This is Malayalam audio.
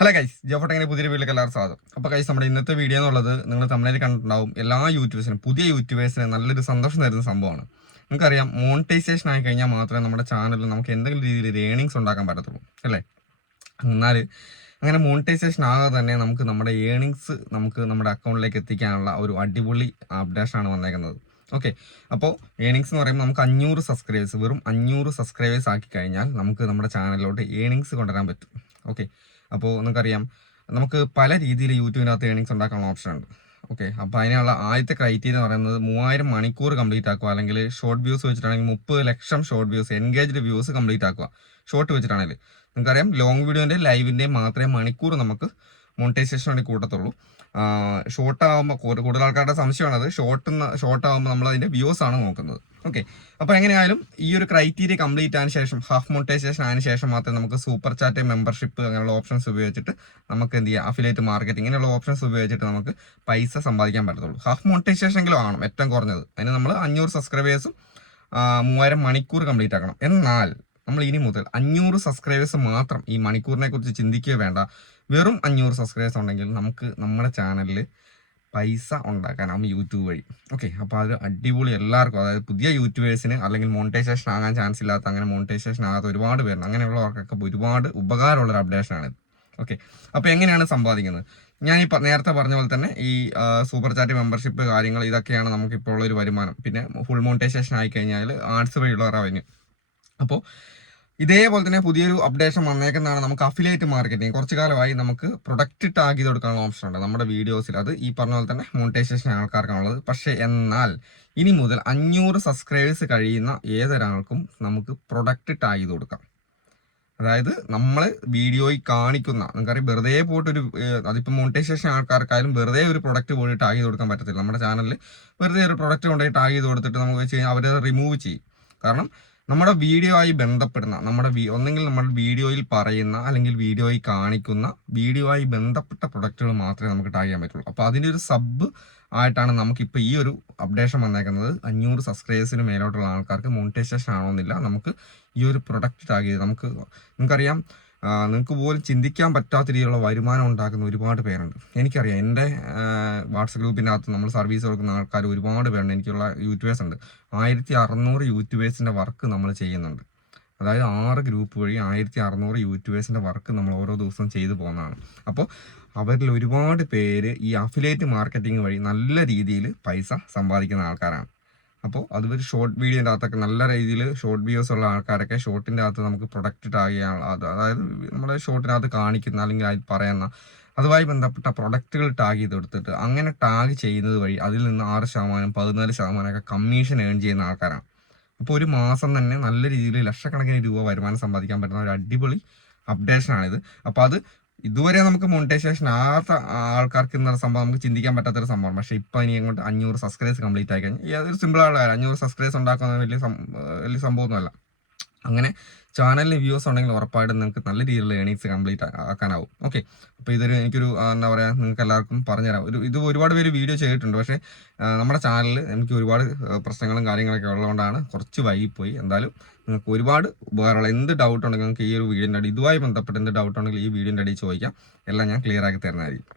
ഹലോ ഗൈസ്, ജോഫോട്ടെങ്ങനെ പുതിയൊരു വീട്ടിലേക്ക് എല്ലാവരും സ്വാഗതം. അപ്പോൾ ഗൈസ്, നമ്മുടെ ഇന്നത്തെ വീഡിയോ എന്നുള്ളത് നിങ്ങൾ തമിഴിൽ കണ്ടിട്ടുണ്ടാവും. എല്ലാ യൂട്യൂബേഴ്സിനും, പുതിയ യൂട്യൂബേഴ്സിനും നല്ലൊരു സന്തോഷം തരുന്ന സംഭവമാണ്. നമുക്കറിയാം, മോണിറ്റൈസേഷൻ ആയി കഴിഞ്ഞാൽ മാത്രമേ നമ്മുടെ ചാനലിൽ നമുക്ക് എന്തെങ്കിലും രീതിയിൽ ഏണിങ്സ് ഉണ്ടാക്കാൻ പറ്റത്തുള്ളൂ, അല്ലേ? എന്നാൽ അങ്ങനെ മോണിറ്റൈസേഷൻ ആകാതെ തന്നെ നമുക്ക് നമ്മുടെ ഏണിങ്സ് നമുക്ക് നമ്മുടെ അക്കൗണ്ടിലേക്ക് എത്തിക്കാനുള്ള ഒരു അടിപൊളി അപ്ഡേഷനാണ് വന്നേക്കുന്നത്. ഓക്കെ, അപ്പോൾ ഏണിങ്സ് എന്ന് പറയുമ്പോൾ നമുക്ക് 500 സബ്സ്ക്രൈബേഴ്സ്, വെറും 500 സബ്സ്ക്രൈബേഴ്സ് ആക്കി കഴിഞ്ഞാൽ നമുക്ക് നമ്മുടെ ചാനലിലോട്ട് ഏണിങ്സ് കൊണ്ടുവരാൻ പറ്റും. ഓക്കെ, അപ്പോൾ നിങ്ങൾക്കറിയാം, നമുക്ക് പല രീതിയിൽ യൂട്യൂബിനകത്ത് ഏണിങ്സ് ഉണ്ടാക്കാനുള്ള ഓപ്ഷൻ ഉണ്ട്. ഓക്കെ, അപ്പോൾ അതിനുള്ള ആദ്യത്തെ ക്രൈറ്റീരിയ എന്ന് പറയുന്നത് 3000 മണിക്കൂർ കംപ്ലീറ്റ് ആക്കുക, അല്ലെങ്കിൽ ഷോർട്ട് വ്യൂസ് വെച്ചിട്ടാണെങ്കിൽ 30 ലക്ഷം short views, engaged views complete ആക്കുക. ഷോർട്ട് വെച്ചിട്ടാണെങ്കിൽ നിങ്ങൾക്കറിയാം, ലോങ് വീഡിയോൻ്റെ ലൈവിൻ്റെ മാത്രമേ മണിക്കൂർ നമുക്ക് മോണിറ്റൈസേഷൻ വേണ്ടി കൂട്ടത്തുള്ളൂ. ഷോർട്ട് ആകുമ്പോൾ കൂടുതൽ ആൾക്കാരുടെ സംശയമാണത്. ഷോർട്ട് ആകുമ്പോൾ നമ്മൾ അതിൻ്റെ വ്യൂസ് ആണ് നോക്കുന്നത്. ഓക്കെ, അപ്പോൾ എങ്ങനെയായാലും ഈ ഒരു ക്രൈറ്റീരിയ കംപ്ലീറ്റ് ആയതിനു ശേഷം, ഹാഫ് മോണിറ്റൈസേഷൻ ആയതിനു ശേഷം മാത്രമേ നമുക്ക് സൂപ്പർ ചാറ്റ്, മെമ്പർഷിപ്പ് അങ്ങനെയുള്ള ഓപ്ഷൻസ് ഉപയോഗിച്ചിട്ട് നമുക്ക് എന്ത് ചെയ്യാം, അഫിലിയേറ്റ് മാർക്കറ്റിംഗ് ഇങ്ങനെയുള്ള ഓപ്ഷൻസ് ഉപയോഗിച്ചിട്ട് നമുക്ക് പൈസ സമ്പാദിക്കാൻ പറ്റത്തുള്ളൂ. ഹാഫ് മോണിറ്റൈസേഷൻ എങ്കിലും ആണ് ഏറ്റവും കുറഞ്ഞത്. അതിന് നമ്മൾ 500 സബ്സ്ക്രൈബേഴ്സും 3000 മണിക്കൂർ കംപ്ലീറ്റ് ആക്കണം. എന്നാൽ നമ്മൾ ഇനി മുതൽ 500 സബ്സ്ക്രൈബേഴ്സ് മാത്രം, ഈ മണിക്കൂറിനെ കുറിച്ച് ചിന്തിക്കുകയോ വേണ്ട. വെറും 500 സബ്സ്ക്രൈബേഴ്സ് ഉണ്ടെങ്കിൽ നമുക്ക് നമ്മുടെ ചാനലിൽ പൈസ ഉണ്ടാക്കാനാവും യൂട്യൂബ് വഴി. ഓക്കെ, അപ്പോൾ അത് അടിപൊളി. എല്ലാവർക്കും, അതായത് പുതിയ യൂട്യൂബേഴ്സിന് അല്ലെങ്കിൽ മോണിറ്റൈസേഷൻ ആകാൻ ചാൻസ് ഇല്ലാത്ത, അങ്ങനെ മോണിറ്റൈസേഷൻ ആകാത്ത ഒരുപാട് പേരുണ്ട്. അങ്ങനെയുള്ളവർക്കൊക്കെ ഒരുപാട് ഉപകാരമുള്ളൊരു അപ്ഡേഷനാണിത്. ഓക്കെ, അപ്പോൾ എങ്ങനെയാണ് സമ്പാദിക്കുന്നത്? ഞാൻ ഈ നേരത്തെ പറഞ്ഞ പോലെ തന്നെ ഈ സൂപ്പർ ചാറ്റ്, മെമ്പർഷിപ്പ് കാര്യങ്ങൾ, ഇതൊക്കെയാണ് നമുക്കിപ്പോൾ ഉള്ളൊരു വരുമാനം. പിന്നെ ഫുൾ മോണിറ്റൈസേഷൻ ആയിക്കഴിഞ്ഞാൽ ആഡ്സ് വഴിയുള്ള റവന്യൂ. അപ്പോൾ ഇതേപോലെ തന്നെ പുതിയൊരു അപ്ഡേഷൻ വന്നേക്കുന്നതാണ് നമുക്ക് അഫിലിയേറ്റ് മാർക്കറ്റിംഗ്. കുറച്ച് കാലമായി നമുക്ക് പ്രൊഡക്റ്റ് ടാഗ് ചെയ്ത് കൊടുക്കാനുള്ള ഓപ്ഷൻ ഉണ്ട് നമ്മുടെ വീഡിയോസിൽ. അത് ഈ പറഞ്ഞ പോലെ തന്നെ മോണിറ്റൈസേഷൻ ആൾക്കാർക്കാണുള്ളത്. പക്ഷേ എന്നാൽ ഇനി മുതൽ 500 സബ്സ്ക്രൈബേഴ്സ് കഴിയുന്ന ഏതൊരാൾക്കും നമുക്ക് പ്രൊഡക്റ്റ് ടാഗ് ചെയ്ത് കൊടുക്കാം. അതായത് നമ്മൾ വീഡിയോയിൽ കാണിക്കുന്ന, നിങ്ങൾക്കറിയാം, വെറുതെ പോയിട്ടൊരു, അതിപ്പോൾ മോണിറ്റൈസേഷൻ ആൾക്കാർക്കായാലും വെറുതെ ഒരു പ്രൊഡക്റ്റ് പോയി ടാഗ് ചെയ്ത് കൊടുക്കാൻ പറ്റത്തില്ല. നമ്മുടെ ചാനലിൽ വെറുതെ ഒരു പ്രൊഡക്റ്റ് കൊണ്ടുപോയി ടാഗ് ചെയ്ത് കൊടുത്തിട്ട് നമുക്ക് വെച്ച് കഴിഞ്ഞാൽ അവരത് റിമൂവ് ചെയ്യും. കാരണം നമ്മുടെ വീഡിയോ ആയി ബന്ധപ്പെടുന്ന, ഒന്നെങ്കിൽ നമ്മുടെ വീഡിയോയിൽ പറയുന്ന, അല്ലെങ്കിൽ വീഡിയോയിൽ കാണിക്കുന്ന, വീഡിയോ ആയി ബന്ധപ്പെട്ട പ്രൊഡക്റ്റുകൾ മാത്രമേ നമുക്ക് ടാഗ് ചെയ്യാൻ പറ്റുള്ളൂ. അപ്പോൾ അതിൻ്റെ ഒരു സബ് ആയിട്ടാണ് നമുക്കിപ്പോൾ ഈ ഒരു അപ്ഡേഷൻ വന്നേക്കുന്നത്. 500 സബ്സ്ക്രൈബേഴ്സിന് മേലോട്ടുള്ള ആൾക്കാർക്ക് മോണിറ്റൈസേഷൻ ആവണമെന്നില്ല, നമുക്ക് ഈ ഒരു പ്രൊഡക്റ്റ് ടാഗ് ചെയ്ത് നിങ്ങൾക്കറിയാം, നിങ്ങൾക്ക് പോലും ചിന്തിക്കാൻ പറ്റാത്ത രീതിയിലുള്ള വരുമാനം ഉണ്ടാക്കുന്ന ഒരുപാട് പേരുണ്ട്. എനിക്കറിയാം, എൻ്റെ വാട്സപ്പ് ഗ്രൂപ്പിനകത്ത് നമ്മൾ സർവീസ് കൊടുക്കുന്ന ആൾക്കാർ ഒരുപാട് പേരുണ്ട്. എനിക്കുള്ള യൂട്യൂബേഴ്സ് ഉണ്ട്. 1600 യൂട്യൂബേഴ്സിൻ്റെ വർക്ക് നമ്മൾ ചെയ്യുന്നുണ്ട്. അതായത് 6 ഗ്രൂപ്പ് വഴി 1600 യൂട്യൂബേഴ്സിൻ്റെ വർക്ക് നമ്മൾ ഓരോ ദിവസവും ചെയ്തു പോകുന്നതാണ്. അപ്പോൾ അവരിൽ ഒരുപാട് പേര് ഈ അഫിലിയേറ്റ് മാർക്കറ്റിംഗ് വഴി നല്ല രീതിയിൽ പൈസ സമ്പാദിക്കുന്ന ആൾക്കാരാണ്. അപ്പോൾ അതുവരെ ഷോർട്ട് വീഡിയോൻ്റെ അകത്തൊക്കെ നല്ല രീതിയിൽ ഷോർട്ട് വ്യൂസ് ഉള്ള ആൾക്കാരൊക്കെ ഷോർട്ടിൻ്റെ അകത്ത് നമുക്ക് പ്രൊഡക്റ്റ് ടാഗ് ചെയ്യാനുള്ള, അതായത് നമ്മുടെ ഷോർട്ടിനകത്ത് കാണിക്കുന്ന, അല്ലെങ്കിൽ അതിൽ പറയുന്ന അതുമായി ബന്ധപ്പെട്ട പ്രൊഡക്റ്റുകൾ ടാഗ് ചെയ്ത് കൊടുത്തിട്ട്, അങ്ങനെ ടാഗ് ചെയ്യുന്നത് വഴി അതിൽ നിന്ന് 6%, 14% ഒക്കെ കമ്മീഷൻ ഏൺ ചെയ്യുന്ന ആൾക്കാരാണ്. അപ്പോൾ ഒരു മാസം തന്നെ നല്ല രീതിയിൽ ലക്ഷക്കണക്കിന് രൂപ വരുമാനം സമ്പാദിക്കാൻ പറ്റുന്ന ഒരു അടിപൊളി അപ്ഡേഷനാണിത്. അപ്പോൾ അത് ഇതുവരെ നമുക്ക് മോണിറ്റൈസേഷൻ ആകാത്ത ആൾക്കാർക്ക് ഇന്നൊരു സംഭവം നമുക്ക് ചിന്തിക്കാൻ പറ്റാത്തൊരു സംഭവം. പക്ഷേ ഇപ്പോൾ ഇനി അങ്ങോട്ട് 500 സബ്സ്ക്രൈബേഴ്സ് കംപ്ലീറ്റ് ആയി കഴിഞ്ഞാൽ അതൊരു സിമ്പിളായുള്ള കാര്യം. 500 സബ്സ്ക്രൈബേഴ്സ് ഉണ്ടാക്കുന്നത് വലിയ സംഭവമൊന്നുമല്ല. അങ്ങനെ ചാനലിന് വ്യൂസ് ഉണ്ടെങ്കിൽ ഉറപ്പായിട്ടും നിങ്ങൾക്ക് നല്ല രീതിയിലുള്ള ഏണിങ്സ് കംപ്ലീറ്റ് ആക്കാനാവും. ഓക്കെ, അപ്പോൾ എനിക്കൊരു എന്താ പറയുക, നിങ്ങൾക്ക് എല്ലാവർക്കും പറഞ്ഞുതരാം. ഇത് ഒരുപാട് പേര് വീഡിയോ ചെയ്തിട്ടുണ്ട്. പക്ഷേ നമ്മുടെ ചാനലിൽ എനിക്ക് ഒരുപാട് പ്രശ്നങ്ങളും കാര്യങ്ങളൊക്കെ ഉള്ളതുകൊണ്ടാണ് കുറച്ച് വൈകിപ്പോയി. എന്തായാലും നിങ്ങൾക്ക് ഒരുപാട് ഉപകാരമുള്ള എന്ത് ഡൗട്ട് ഉണ്ടെങ്കിൽ നിങ്ങൾക്ക് ഈ ഒരു വീഡിയോൻ്റെ അടി, ഇതുമായി ബന്ധപ്പെട്ട് എന്ത് ഡൗട്ട് ഉണ്ടെങ്കിൽ ഈ വീഡിയോൻ്റെ അടിയിൽ ചോദിക്കാം. എല്ലാം ഞാൻ ക്ലിയർ ആക്കി തരുന്നതായിരിക്കും.